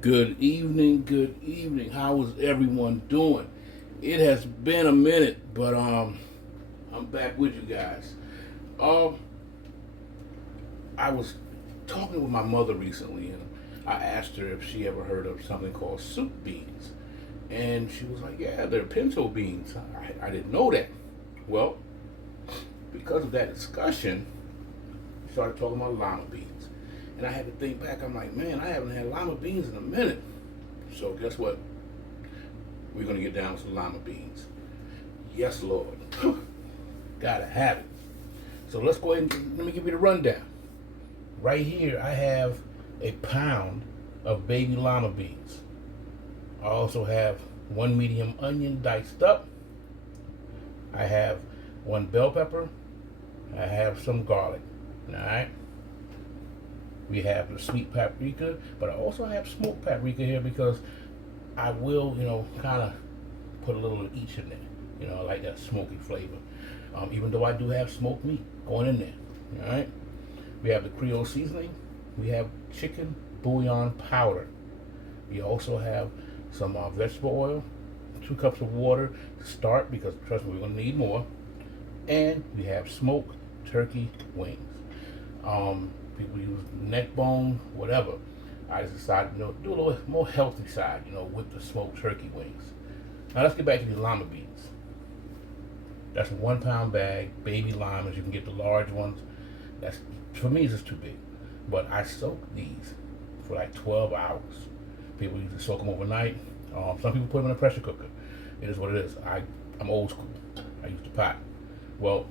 Good evening, good evening. How is everyone doing? It has been a minute, but I'm back with you guys. Um I was talking with my mother recently and I asked her if she ever heard of something called soup beans. And she was like, "Yeah, they're pinto beans." I didn't know that. Well, because of that discussion, we started talking about lima beans. And I had to think back, I'm like, man, I haven't had lima beans in a minute. So guess what? We're gonna get down to some lima beans. Yes, Lord. Gotta have it. So let's go ahead and let me give you the rundown. Right here, I have a pound of baby lima beans. I also have one medium onion diced up. I have one bell pepper. I have some garlic. Alright. We have the sweet paprika, but I also have smoked paprika here because I will, kind of put a little of each in there. I like that smoky flavor. Even though I do have smoked meat going in there. All right. We have the creole seasoning. We have chicken bouillon powder. We also have some vegetable oil, 2 cups of water to start because trust me, we're gonna need more. And we have smoked turkey wings. People use neck bone, whatever. I just decided, do a little more healthy side, with the smoked turkey wings. Now let's get back to the lima beans. That's a 1 pound bag, baby limas. You can get the large ones. That's for me, it's just too big. But I soak these for like 12 hours. People usually soak them overnight. Some people put them in a pressure cooker. It is what it is. I'm old school. I use the pot. Well,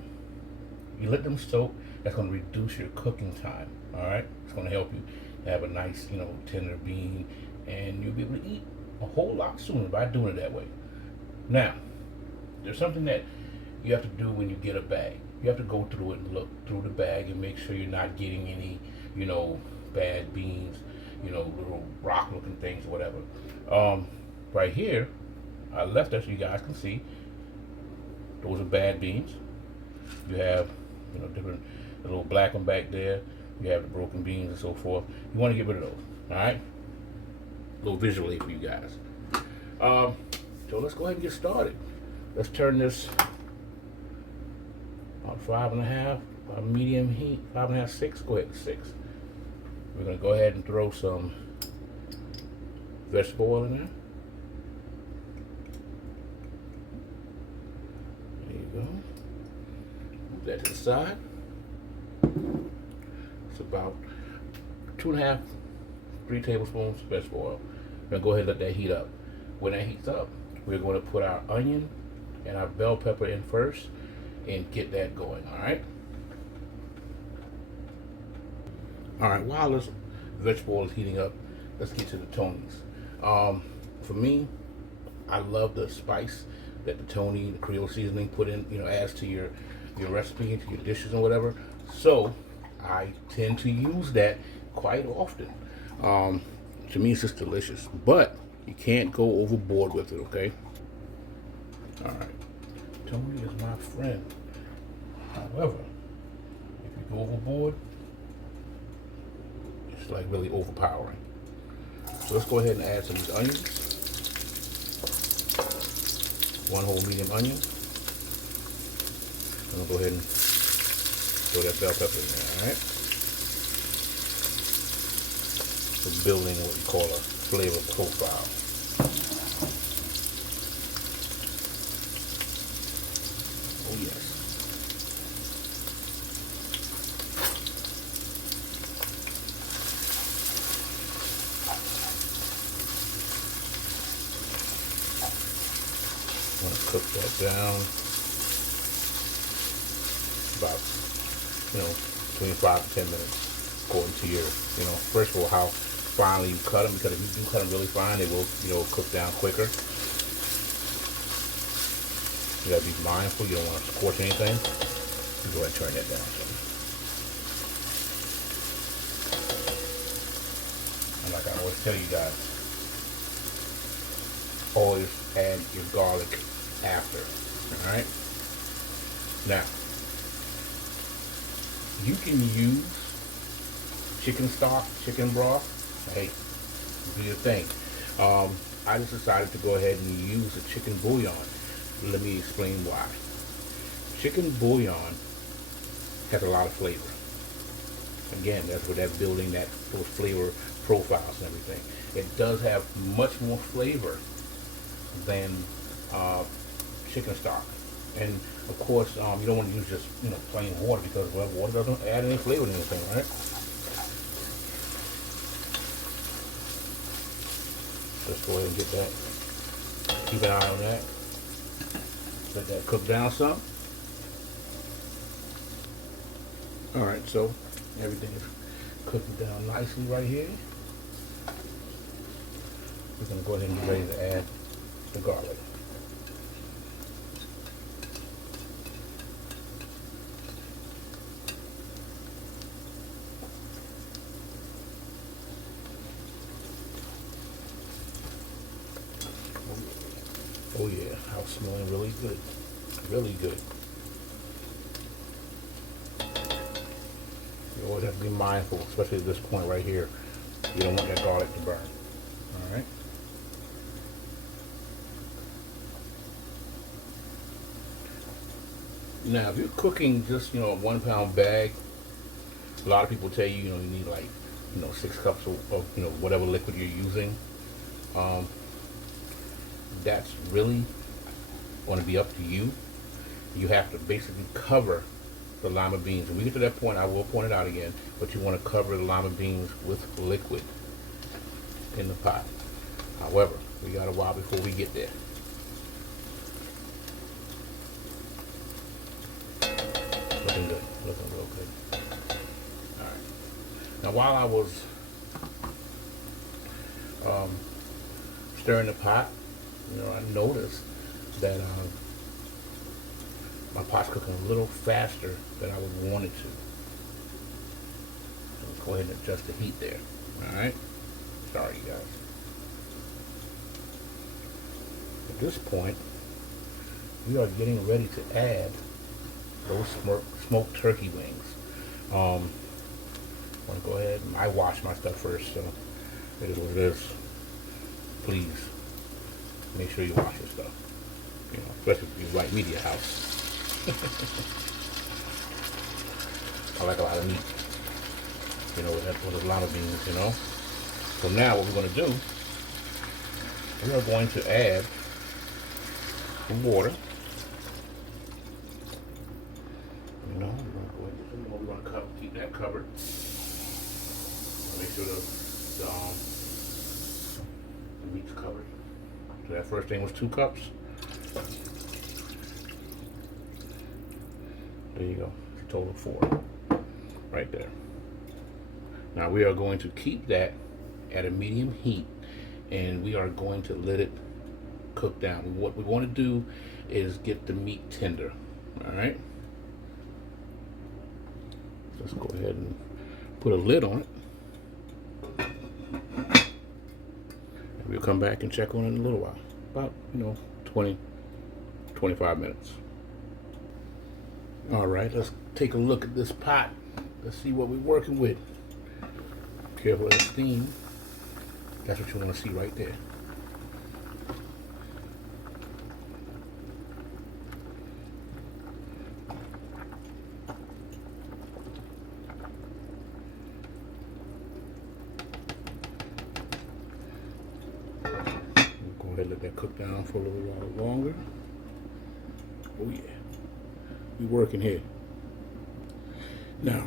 you let them soak. That's going to reduce your cooking time. All right, it's going to help you have a nice, tender bean, and you'll be able to eat a whole lot sooner by doing it that way. Now, there's something that you have to do when you get a bag. You have to go through it and look through the bag and make sure you're not getting any, bad beans, little rock-looking things or whatever. Right here, I left that so you guys can see. Those are bad beans. You have, different, a little black one back there. You have the broken beans and so forth. You want to get rid of those, all right? A little visual aid for you guys. So let's go ahead and get started. Let's turn this about 5.5, medium heat, 5.5, 6. Go ahead to 6. We're gonna go ahead and throw some vegetable oil in there. There you go. Move that to the side. It's about 2.5, 3 tablespoons of vegetable oil. We're gonna go ahead and let that heat up. When that heats up, we're going to put our onion and our bell pepper in first and get that going. All right, while this vegetable oil is heating up, let's get to the Tonys. For me, I love the spice that the Tony, the Creole seasoning put in, adds to your recipe, to your dishes and whatever. So I tend to use that quite often. To me, it's just delicious, but you can't go overboard with it, okay? All right, Tony is my friend. However, if you go overboard, it's like really overpowering. So let's go ahead and add some of these onions. 1 whole medium onion. I'm gonna go ahead and throw that bell pepper in there, all right? For building what we call a flavor profile. Oh yes. I'm gonna cook that down about, between 5 to 10 minutes, according to your, first of all, how finely you cut them, because if you do cut them really fine, they will, cook down quicker. You gotta be mindful, you don't want to scorch anything. You go ahead and turn that down. And like I always tell you guys, always add your garlic after. Alright? Now, you can use chicken stock, chicken broth. Hey, Do your thing. I just decided to go ahead and use the chicken bouillon. Let me explain why. Chicken bouillon has a lot of flavor. Again, that's where that building those flavor profiles and everything. It does have much more flavor than chicken stock. And of course, you don't want to use just plain water because well, water doesn't add any flavor to anything, right? Let's go ahead and get that. Keep an eye on that. Let that cook down some. All right, so everything is cooking down nicely right here. We're gonna go ahead and get ready to add the garlic. Oh yeah, how it's smelling really good. Really good. You always have to be mindful, especially at this point right here. You don't want that garlic to burn. Alright. Now if you're cooking just, a 1 pound bag, a lot of people tell you, you need like, 6 cups of whatever liquid you're using. That's really going to be up to you. You have to basically cover the lima beans. When we get to that point, I will point it out again, but you want to cover the lima beans with liquid in the pot. However, we got a while before we get there. Looking good, looking real good. All right. Now while I was stirring the pot, I noticed that my pot's cooking a little faster than I would want it to. So let's go ahead and adjust the heat there. Alright? Sorry, you guys. At this point, we are getting ready to add those smoked turkey wings. I want to go ahead and I wash my stuff first, so it is what it is. Please make sure you wash your stuff. Especially if you invite me to your house. I like a lot of meat. With a lot of beans, So now what we're going to do, we are going to add some water. We're going to go ahead and get some more. We're going to keep that covered. Make sure the meat's covered. So that first thing was 2 cups. There you go. It's a total of 4 right there. Now we are going to keep that at a medium heat, and we are going to let it cook down. What we want to do is get the meat tender. All right. Let's go ahead and put a lid on it. And we'll come back and check on it in a little while. About 20-25 minutes. All right, let's take a look at this pot. Let's see what we're working with. Careful of the steam. That's what you want to see right there. We'll go ahead and let that cook down for a little while longer. Oh yeah. We working here. Now,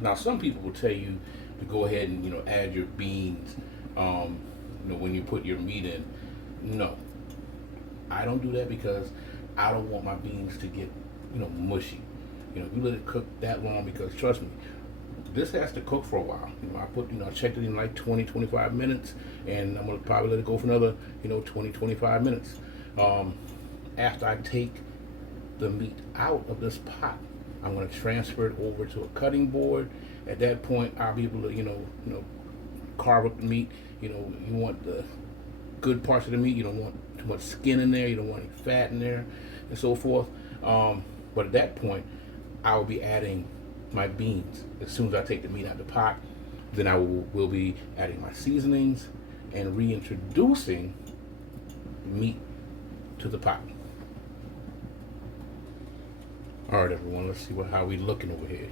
now some people will tell you to go ahead and add your beans, when you put your meat in. No, I don't do that because I don't want my beans to get mushy. You let it cook that long, because trust me, this has to cook for a while. I checked it in like 20-25 minutes, and I'm gonna probably let it go for another 20-25 minutes. After I take the meat out of this pot, I'm going to transfer it over to a cutting board. At that point, I'll be able to carve up the meat. You want the good parts of the meat. You don't want too much skin in there. You don't want any fat in there, and so forth. But at that point, I will be adding my beans. As soon as I take the meat out of the pot, then I will be adding my seasonings and reintroducing meat to the pot. All right, everyone, let's see how we looking over here.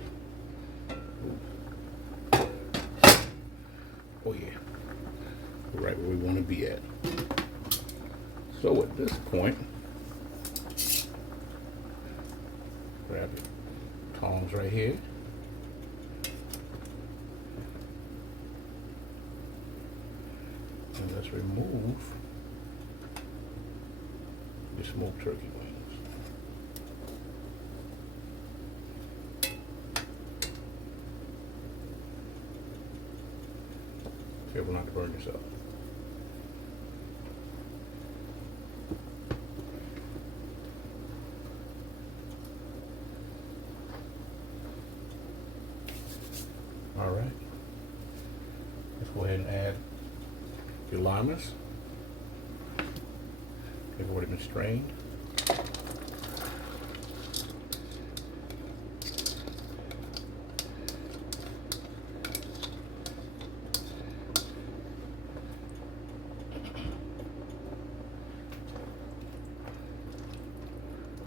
Oh yeah, we're right where we want to be at. So at this point, grab your tongs right here. And let's remove the smoked turkey wings. Careful not to burn yourself. All right. Let's go ahead and add your limas. They've already been strained.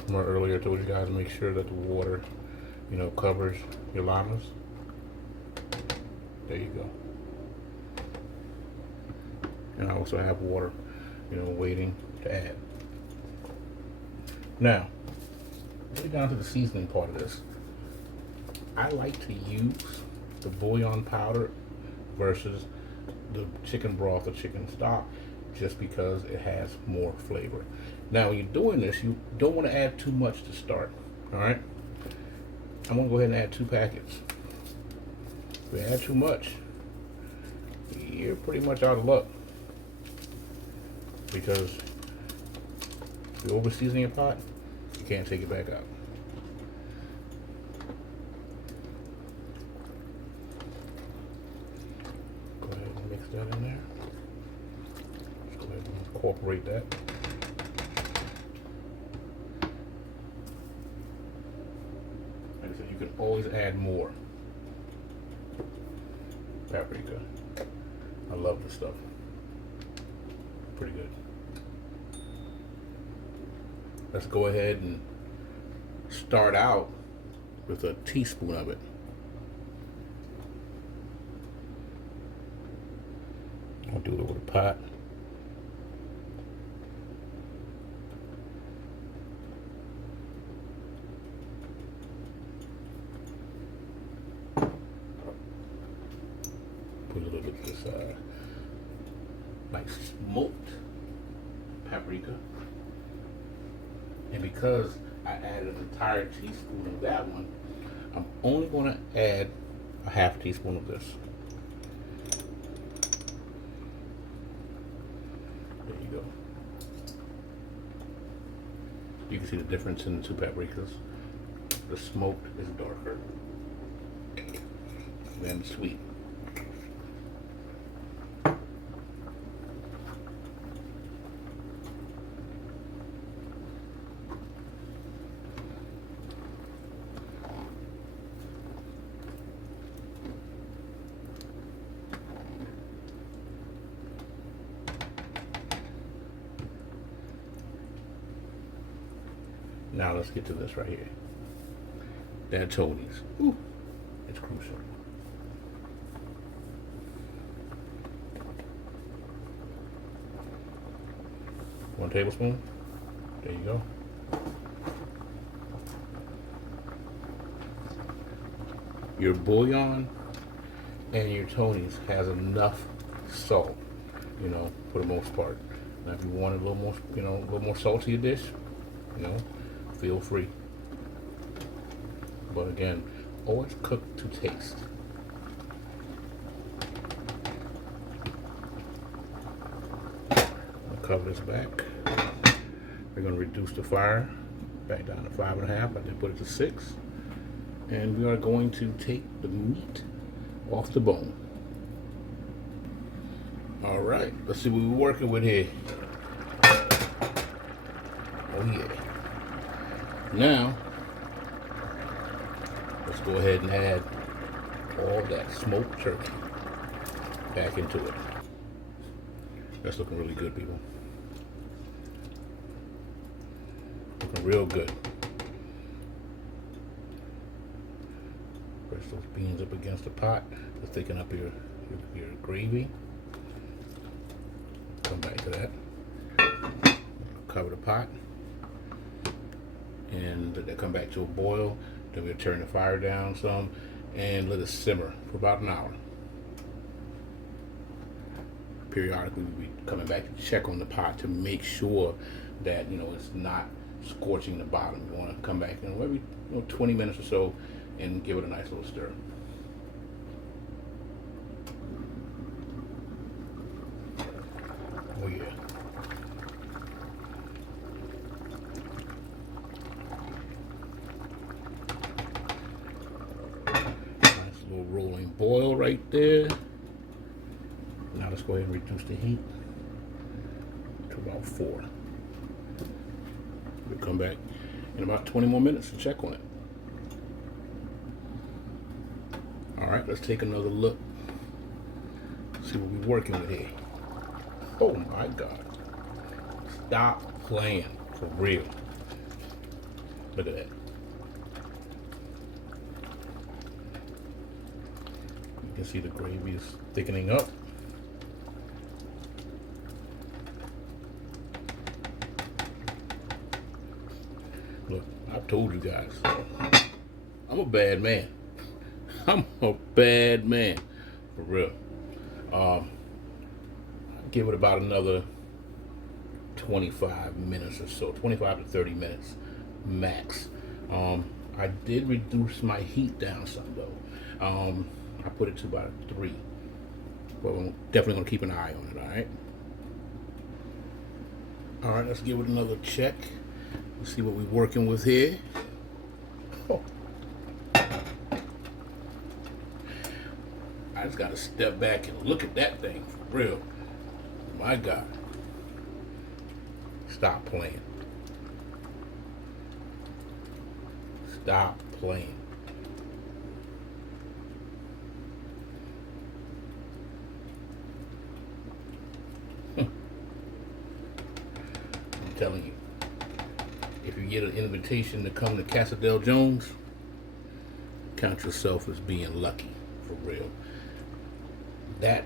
Remember earlier I told you guys to make sure that the water, covers your limas. There you go. And I also have water, waiting to add. Now, getting down to the seasoning part of this. I like to use the bouillon powder versus the chicken broth or chicken stock just because it has more flavor. Now, when you're doing this, you don't want to add too much to start, all right? I'm going to go ahead and add 2 packets. If you add too much, you're pretty much out of luck. Because if you over season your pot, you can't take it back out. Go ahead and mix that in there. Just go ahead and incorporate that. Like I said, you can always add more paprika. I love this stuff. Pretty good. Let's go ahead and start out with a teaspoon of it. I'll do it with a pot. Put a little bit of this nice smoked paprika. And because I added an entire teaspoon of that one, I'm only going to add a half teaspoon of this. There you go. You can see the difference in the 2 paprikas. The smoked is darker than the sweet. Now let's get to this right here. That Tony's. Ooh, it's crucial. 1 tablespoon. There you go. Your bouillon and your Tony's has enough salt, for the most part. Now, if you want a little more, a little more salt to your dish, feel free. But again, always cook to taste. I'll cover this back. We're going to reduce the fire back down to 5.5. I did put it to 6. And we are going to take the meat off the bone. All right, let's see what we're working with here. Oh yeah. Now, let's go ahead and add all that smoked turkey back into it. That's looking really good, people. Looking real good. Press those beans up against the pot to thicken up your gravy. Come back to that. Cover the pot. And let that come back to a boil. Then we'll turn the fire down some and let it simmer for about an hour. Periodically we'll be coming back to check on the pot to make sure that it's not scorching the bottom. You want to come back in every 20 minutes or so and give it a nice little stir. Oh yeah. Nice little rolling boil right there. Now let's go ahead and reduce the heat to about 4. We'll come back in about 20 more minutes to check on it. All right, let's take another look. See what we're working with here. Oh my God. Stop playing, for real. Look at that. You can see the gravy is thickening up. Look, I told you guys, I'm a bad man. I'm a bad man, for real. I'll give it about another 25 minutes or so, 25 to 30 minutes max. I did reduce my heat down some though. I put it to about 3. But I'm definitely gonna keep an eye on it, all right? All right, let's give it another check. Let's see what we're working with here. Oh. I just gotta step back and look at that thing for real. My God. Stop playing. Stop playing. I'm telling you, if you get an invitation to come to Casa del Jones, count yourself as being lucky, for real. That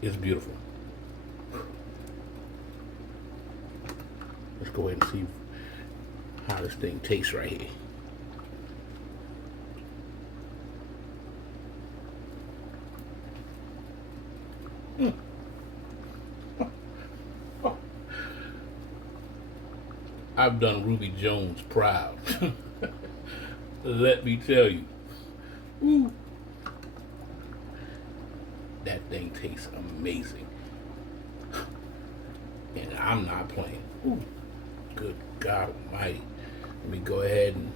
is beautiful. Let's go ahead and see how this thing tastes right here. I've done Ruby Jones proud. Let me tell you. Ooh. That thing tastes amazing. And I'm not playing. Ooh. Good God Almighty. Let me go ahead and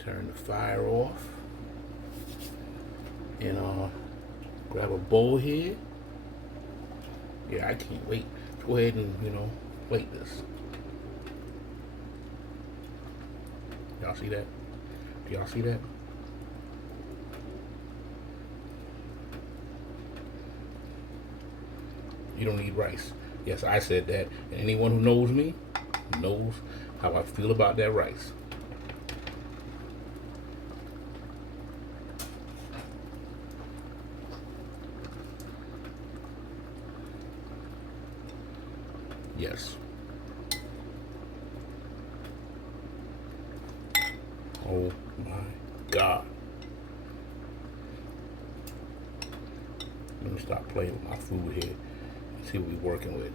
turn the fire off. And grab a bowl here. Yeah, I can't wait. Go ahead and, plate this. Y'all see that? Do y'all see that? You don't need rice. Yes, I said that. And anyone who knows me knows how I feel about that rice. Yes. Oh my God. Let me stop playing with my food here and see what we're working with.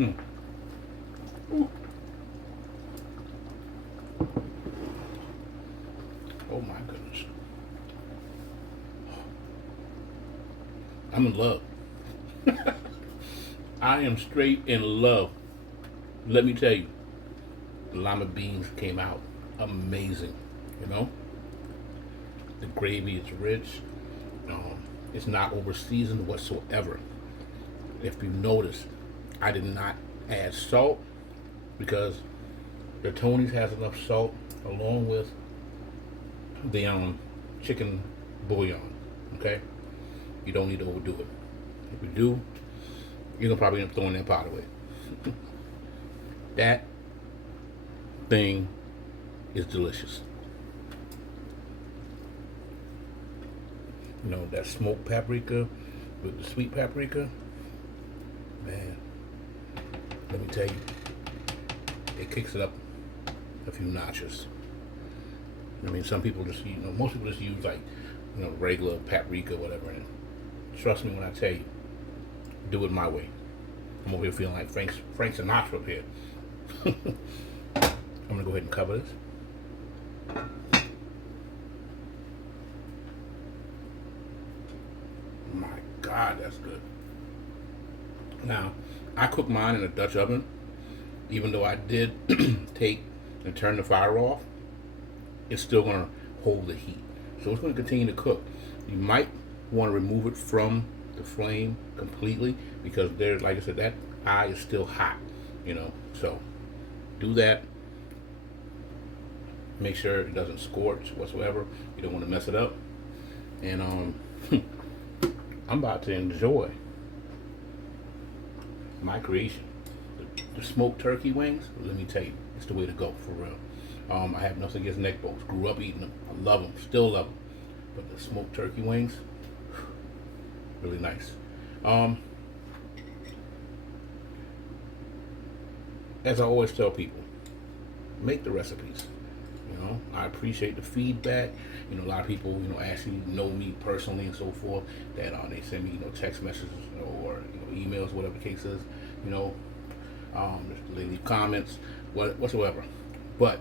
Ooh. Oh my goodness. I'm in love. I am straight in love. Let me tell you, the Lima Beans came out amazing, The gravy is rich. It's not over seasoned whatsoever. If you notice, I did not add salt because the Tony's has enough salt along with the chicken bullion. Okay, you don't need to overdo it. If you do, you're gonna probably end up throwing that pot away. That thing is delicious. You know, that smoked paprika with the sweet paprika, man, let me tell you, it kicks it up a few notches. I mean, some people just, most people just use like, regular paprika, whatever. And trust me when I tell you, do it my way. I'm over here feeling like Frank Sinatra up here. I'm gonna go ahead and cover this. My God, that's good. Now, I cook mine in a Dutch oven. Even though I did take and turn the fire off, it's still gonna hold the heat. So it's gonna continue to cook. You might want to remove it from the flame completely because there's, like I said, that eye is still hot, So do that. Make sure it doesn't scorch whatsoever. You don't want to mess it up. And I'm about to enjoy my creation. The smoked turkey wings, let me tell you, it's the way to go, for real. I have nothing against neck bones. Grew up eating them. I love them. Still love them. But the smoked turkey wings, really nice. As I always tell people, make the recipes. I appreciate the feedback. A lot of people, actually know me personally and so forth. That they send me, text messages or emails, whatever the case is. They leave comments, whatsoever. But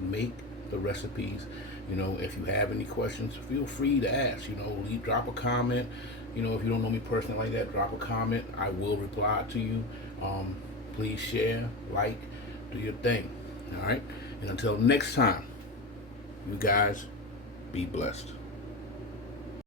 make the recipes. If you have any questions, feel free to ask. Drop a comment. If you don't know me personally like that, drop a comment. I will reply to you. Please share, like, do your thing. All right. And until next time, you guys be blessed.